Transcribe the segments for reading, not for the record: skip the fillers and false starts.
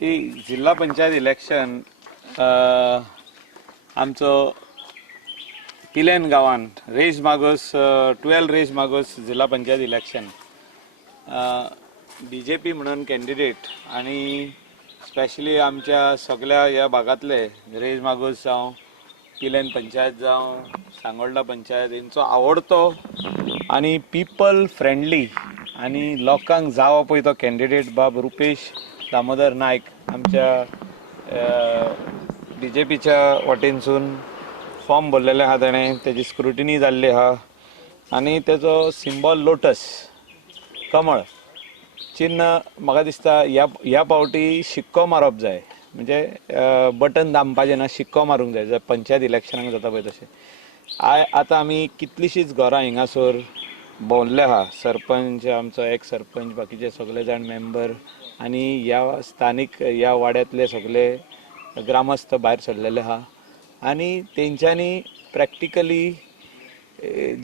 ही जिल्हा पंचायत इलेक्शन आमचो पिलेन गावांत रेज मागोस 12 रेज मागोस जिल्हा पंचायत इलेक्शन BJP म्हणून कॅन्डिडेट आणि स्पेशली आमच्या सगळ्या ह्या भागातले रेज मागोस जावं पिलेन पंचायत जावं सांगोळडा पंचायत हेंचो आवडतो आणि पीपल फ्रेंडली आणि लोकांक जावो पळय तो कॅन्डिडेट बाब रुपेश दामोदर नायक आमच्या BJPच्या वटेनसून फॉर्म भरलेले आहा तेणें तेजी स्क्रुटिनी जाल्ली आहा आनी तेजो सिंबॉल लोटस कमळ चिन्ह म्हाका दिसता ह्या पावटी शिक्को मारप जाय म्हणजे बटन दामपाचें ना शिक्को मारूंक जाय पंचायत इलेक्शनाक जाता पळय तशें आतां आमी कितलींशींच घरां हिंगासर भोंवल्ले आहा सरपंच आमचो एक सरपंच बाकीचे सगळे जाण मेंबर आनी ह्या स्थानीक ह्या वाड्यांतले सगळे ग्रामस्थ भायर सरलेले आहा आनी तेंच्यांनी प्रॅक्टिकली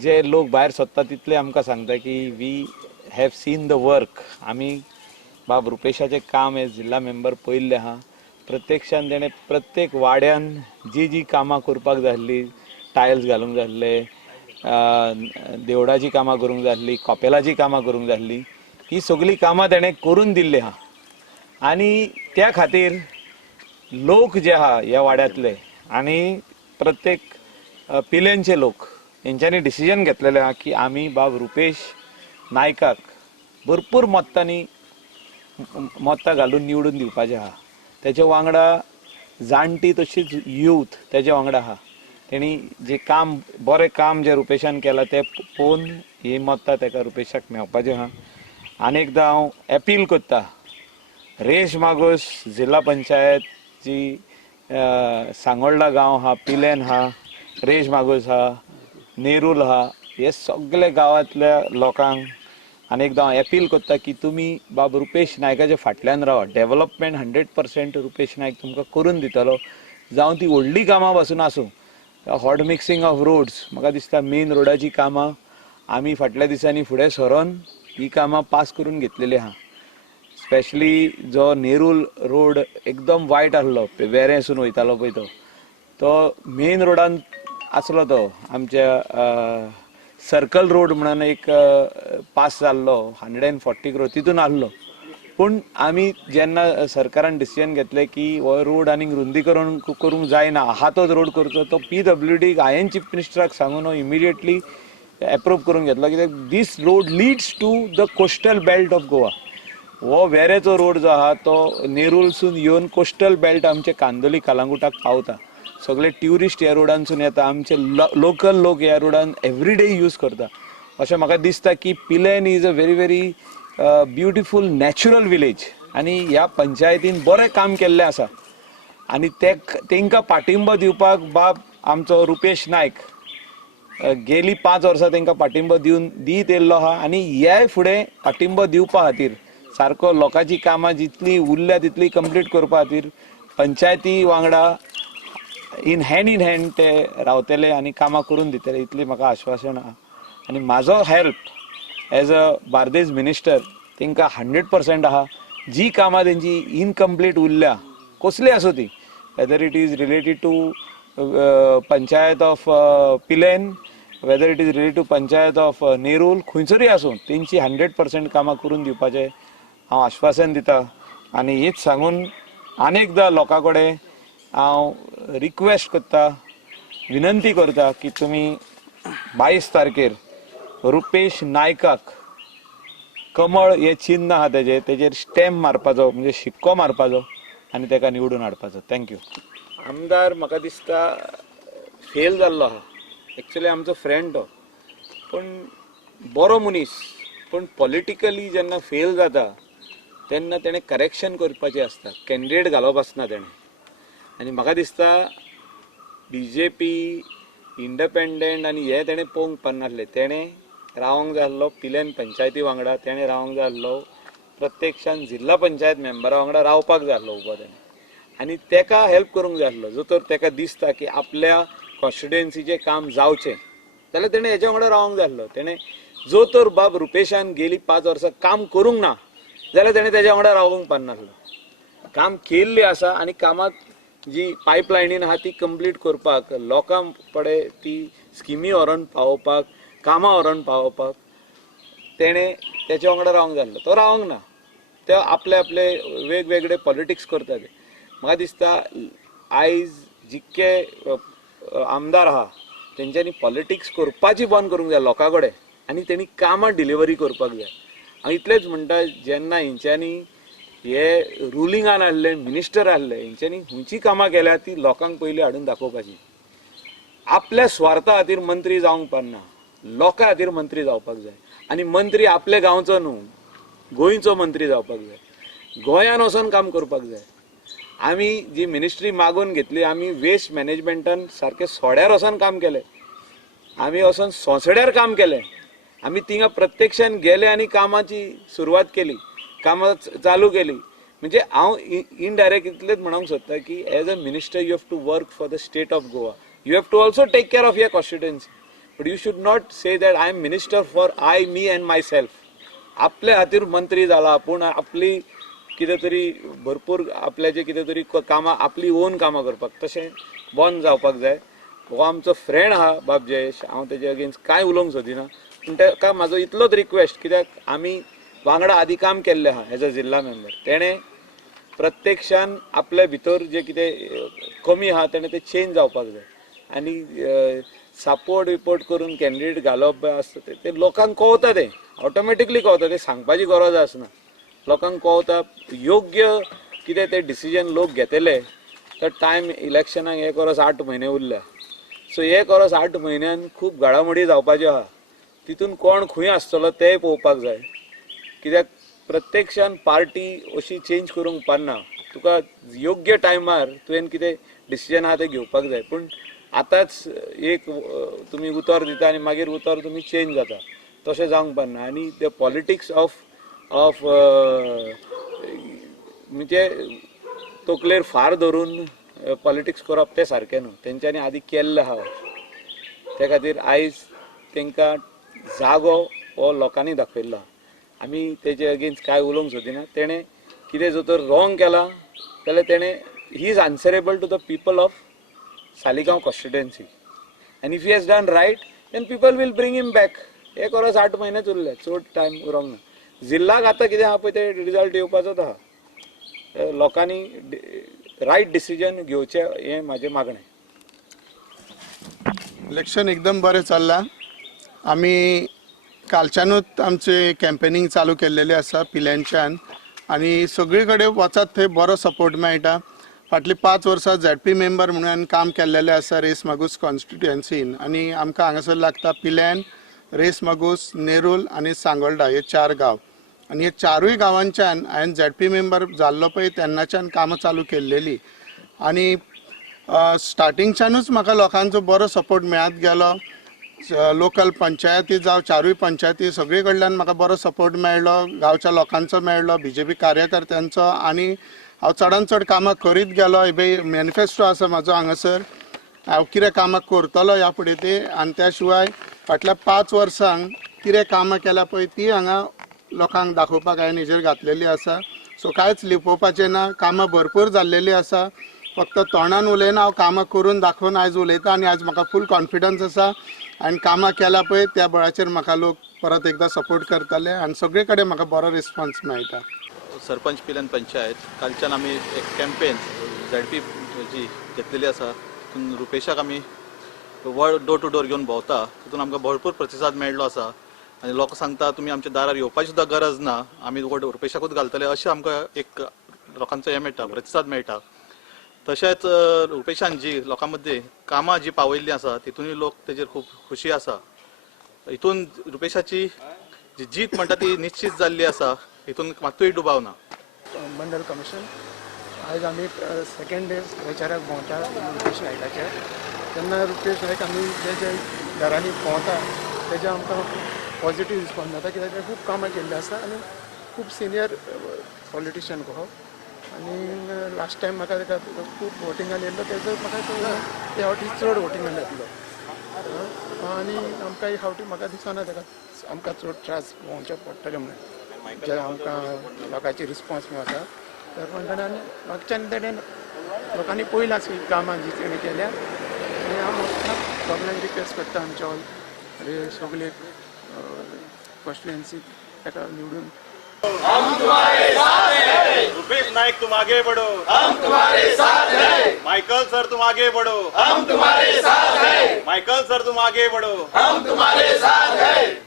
जे लोक भायर सरता तितले आमकां सांगता की we have seen the work आमी बाब रुपेशाचें काम हे जिल्हा मेंबर पळयल्लें आहा प्रत्यक्षान तेणें प्रत्येक वाड्यान जी कामां करपाक जाय आसली टायल्स घालूंक जाय आसले देवळाची कामां करूंक जाय आसली कॉपेलाची कामां करूंक जाय आसली ही सगळीं कामां तेणें करून दिल्लीं आहा आनी त्या खातीर लोक जे आहा ह्या वाड्यांतले आनी प्रत्येक पिलेंचे लोक हेंच्यांनी डिसिजन घेतलेलें आहा की आमी बाब रुपेश नायकाक भरपूर मतां घालून निवडून दिवपाचें आहा तेचे वांगडा जाणटी तशीच यूथ तेजे वांगडा आहा तेणी जे काम बरें काम जे रुपेशान केलां तें पळोवन ही मतां तेका रुपेशाक मेळपाचें आहा आनी एकदां हांव अपील करता रेश मागोस जिल्हा पंचायत जी सांगोळडा गांव आहा पिलेन आहा रेश मागोस आहा नेरूल आहा हे सगळे गांवांतल्या लोकांक आनी एकदां हांव अपील करता की तुमी बाब रुपेश नायकाच्या फाटल्यान रावा डेव्हलपमेंट 100% रुपेश नायक तुमकां करून दितलो जावं ती व्हडली कामां पासून आसूं हॉट मिक्सिंग ऑफ रोड्स म्हाका दिसता मेन रोडाची कामां आमी फाटल्या दिसांनी फुडें सरोन ही कामां पास करून घेतलेली आहा स्पेशली जो नेरूल रोड एकदम वायट आसलो वेरेसून वयतालो पळय तो मेन रोडान आसलो तो आमच्या सर्कल रोड म्हणून एक पास जाल्लो 140 crore तितून आसलो पूण आमी जेन्ना सरकारान डिसिजन घेतलें की हो रोड आनीक रुंदीकरण करूंक जायना आहा तोच रोड करचो तो PWD हांवें चीफ मिनिस्टराक सांगून इमिडिएटली एप्रूव करून घेतलो कित्याक this road leads to the coastal belt of Goa हो वेरेचो रोड जो आहा तो नेरूलसून येवन कोस्टल बेल्ट आमचे कांदोली कलंगुटाक पावता सगळे ट्युरिस्ट ह्या रोडांसून येता आमचे लोकल लोक ह्या रोडान एवरीडे यूज करता अशें म्हाका दिसता की Pilerne is a very beautiful natural village आनी ह्या पंचायतीन बरें काम केल्लें आसा आनी तेंकां पाठिंबो दिवपाक बाब आमचो रुपेश नायक गेली 5 वर्सां तेंकां पाठिंबो दीत येयल्लो आहा आनी ह्याय फुडें पाठिंबो दिवपा खातीर सारको लोकांची कामां जितली उरल्या तितली कंप्लीट करपा खातीर पंचायती वांगडा इन हँड ते रावतले आनी कामां करून दितले इतली म्हाका आश्वासन आहा आनी म्हाजो help as a Bardez minister तेंकां 100% आहा जी कामां तेंची इनकम्प्लीट उरल्या कसली आसूं ती whether it is related to panchayat of Pilerne whether it is related to panchayat of Nerul खंयसरूय आसूं तेंची 100% कामां करून दिवपाचें हांव आश्वासन दिता आनी हीच सांगून आनेकदां लोकां कडेन हांव रिक्वेस्ट करता विनंती करता की तुमी 22 तारखेर रुपेश नायकाक कमळ हे चिन्ह आहा तेजेर स्टॅम्प मारपाचो म्हणजे शिक्को मारपाचो आनी तेका निवडून हाडपाचो थँक्यू आमदार म्हाका दिसता फेल जाल्लो आहा एक्चुअली आमचो फ्रेंड तो पूण बरो मनीस पूण पॉलिटिकली जेन्ना फेल जाता तेन्ना तेणें करेक्शन करपाचें आसता कॅन्डिडेट घालप आसना तेणें आनी म्हाका दिसता BJP इंडिपेंडंट आनी हे तेणें पळोवंक पानासलें तेणें रावंक जाय आसलो पिलेन पंचायती वांगडा तेणें रावंक जाय आसलो प्रत्यक्षान जिल्हा पंचायत मेंबरा वांगडा रावपाक जाय आसलो उबो तेणें आनी तेका हेल्प करूंक जाय आसलो जो तर तेका दिसता की आपल्या कॉन्स्टिट्युएन्सीचें काम जावचें जाल्यार तेणें हेच्या वांगडा रावंक जाय आसलो तेणें जो तर बाब रुपेशान गेली 5 वर्सां काम करूंक ना जाल्यार तेणें तेज्या वांगडा रावूंक पारनासलो. काम केल्ली आसा आनी कामाक जी पायपलायनीन आहा ती कंप्लीट करपाक, लोकां पडे ती स्किमी व्हरोन पावोवपाक, कामां व्हरोन पावोवपाक तेणें तेच्या वांगडा रावंक जाय आसलो. तो रावंक ना. ते आपले आपले वेगवेगळे पॉलिटिक्स करता ते. म्हाका दिसता आयज जितके आमदार आहा तेंच्यांनी पॉलिटिक्स करपाची बंद करूंक जाय लोकां कडेन आनी तेणी कामां डिलिव्हरी करपाक जाय. हांव इतलेंच म्हणटा, जेन्ना हेंच्यांनी हे रुलिंगान आहले मिनिस्टर आहले हेंच्यांनी खंयची कामां केल्या ती लोकांक पयलीं हाडून दाखोवपाची. आपल्या स्वार्था खातीर मंत्री जावंक पारना, लोकां खातीर मंत्री जावपाक जाय. आनी मंत्री आपल्या गांवचो न्हू, गोंयचो मंत्री जावपाक जाय. गोंयान वचोन काम करपाक जाय. आमी जी मिनिस्ट्री मागून घेतली, आमी वेस्ट मॅनेजमेंटान सारके सोड्यार वचोन काम केलें, आमी वचोन सोंसड्यार काम केलें. आमी थिंगा प्रत्यक्षान गेले आनी कामाची सुरवात केली, कामां चालू केली. म्हणजे हांव इनडायरेक्ट इतलेंच म्हणूंक सोदता की as a minister you have to work for the state of Goa. You have to also take care of your constituency, but you should not say that I am minister for I, me and myself. आपल्या खातीर मंत्री जाला पूण आपली कितें तरी भरपूर आपल्याचे कितें तरी कामां, आपली ओन कामां करपाक तशें बंद जावपाक जाय. हो आमचो फ्रेंड आहा बाब जयेश, हांव तेजे अगेन्स्ट कांय उलोवंक सोदिना, पूण ताका म्हाजो इतलोच रिक्वेस्ट, कित्याक आमी वांगडा आदी काम केल्लें आहा एज अ जिल्ला मेंबर. तेणें प्रत्यक्षान आपल्या भितर जे कितें कमी आहा तेणें ते चेंज जावपाक जाय. आनी सपोर्ट रिपोर्ट करून कॅन्डिडेट घालप आसता ते लोकांक कळटा, ते ऑटोमॅटिकली कळटा, ते सांगपाची गरज आसना. लोकांक कळटा योग्य कितें ते डिसिजन लोक घेतले. तर टायम इलेक्शनाक 1 वर्स 8 म्हयने उरल्या. सो 1 वर्स 8 म्हयन्यान खूब घडामोडी जावपाच्यो आहा. तितून कोण खंय आसतलो तेंय पळोवपाक जाय. कित्याक प्रत्यक्षान पार्टी अशी चेंज करूंक पारना. तुका योग्य टायमार तुवें कितें डिसिजन आहा तें घेवपाक जाय. पूण आतांच एक तुमी उतर दिता आनी मागीर उतर तुमी चेंज जाता, तशें जावंक पारना. आनी द पॉलिटिक्स ऑफ म्हणजे तकलेर फार धरून पॉलिटिक्स करप तें सारकें न्हू. तेंच्यांनी आदी केल्लें आहा. त्या खातीर आयज तांकां जागो हो लोकांनी दाखयल्लो आहा. आमी तेजे अगेन्स्ट कांय उलोवंक सोदिना. तेणें कितें जर तर रॉंग केलां जाल्यार तेणें he is answerable to the people of Saligao constituency. And if he has done right then people will bring him back. 1 verse 8 म्हयनेच उरले, चड टायम उरोंक ना. जिल्लाक आतां कितें आहा पळय ते रिजल्ट येवपाचोच आहा. लोकांनी रायट डिसिजन घेवचें हें म्हाजें मागणें. इलेक्शन एकदम बरें चल्लां. आमी कालच्यानूच आमचे कॅम्पेनींग चालू केल्लेलें आसा पिल्यांच्यान, आनी सगळे कडेन वचत थंय बरो सपोर्ट मेळटा. फाटलीं 5 वर्सां झॅडपी मेंबर म्हणून हांवें काम केल्लेलें आसा रेस मागूस कॉन्स्टिट्युएन्सीन. आनी आमकां हांगासर लागता पिल्यान, रेस मागूस, नेरूल आनी सांगोळडा हे 4 गांव. आनी हे 4य गांवांच्यान हांवें झॅडपी मेंबर जाल्लो पळय तेन्नाच्यान कामां चालू केल्लेलीं. आनी स्टार्टिंगच्यानूच म्हाका लोकांचो बरो सपोर्ट मेळत गेलो. लोकल पंचायती जावं 4य पंचायती सगळे कडल्यान म्हाका बरो सपोर्ट मेळ्ळो. गांवच्या लोकांचो मेळ्ळो, बीजेपी कार्यकर्त्यांचो. आनी हांव चडान चड कामां करीत गेलो. मॅनिफेस्टो आसा म्हाजो हांगासर, हांव कितें कामां करतलो ह्या फुडें ते. आनी त्या शिवाय फाटल्या 5 वर्सांक कितें कामां केल्या पळय ती हांगा लोकांक दाखोवपाक हांवें हेजेर घातलेली आसा. सो कांयच लिपोवपाचें ना. कामां भरपूर जाल्लेलीं आसा. फक्त तोंडान उलयना, हांव कामां करून दाखोवन आयज उलयता. आनी आयज म्हाका फूल कॉन्फिडन्स आसा. आनी कामां केल्या पळय त्या बळाचेर म्हाका लोक परत एकदां सपोर्ट करतले. आनी सगळे कडेन म्हाका बरो रिस्पॉन्स मेळटा. सरपंच पिल्यान पंचायत कालच्यान आमी एक कॅम्पेन झॅडपी जी घेतलेली आसा. तितून रुपेशाक आमी डोर टू डोर घेवन भोंवता. तितून आमकां भरपूर प्रतिसाद मेळ्ळो आसा. आनी लोक सांगता तुमी आमच्या दारार येवपाची सुद्दां गरज ना, आमी रुपेशाकूच घालतले अशें आमकां एक लोकांचो हें मेळटा, प्रतिसाद मेळटा. तशेंच रुपेशान जी लोकां मदीं कामां जी पावयल्लीं आसा तितूनय लोक तेजेर खूब खुशी आसा. हितून रुपेशाची जी जीत म्हणटा ती निश्चित जाल्ली आसा. हितून मात्तूय दुबाव ना. मंडल कमिशन आज आमी सेकंड डे प्रचाराक भोंवता रुपेश नायकाचेर. तेन्ना रुपेश नायक आमी जे जे घरांनी भोंवता तेजे आमकां पॉझिटीव रिस्पॉन्स मेळटा. कित्याक ते खूब कामां केल्लीं आसा आनी खूब सिनियर पॉलिटिशियन कहो. आनी लास्ट टायम म्हाका तेका खूब वोटिंगान येयल्लो तेजो म्हाका हे फावटी चड वोटिंगान येतलो. आनी आमकां एक फावटी म्हाका दिसना तेका आमकां चड त्रास भोंवचे पडटले म्हणून. जे आमकां लोकांची रिस्पॉन्स आसा त्या प्रमाणे मागच्यान तेणेन लोकांनी पळयलां की कामां जी तेणें केल्या आनी हांव गव्हर्मेंट रिक्वेस्ट करता आमच्या ऑल सगळे कॉन्स्टिट्युएन्सी ताका निवडून रुपेश नाइक तुम आगे बढ़ो, हम तुम्हारे साथ हैं। माइकल सर तुम आगे बढ़ो, हम तुम्हारे साथ हैं। माइकल सर तुम आगे बढ़ो, हम तुम्हारे साथ हैं।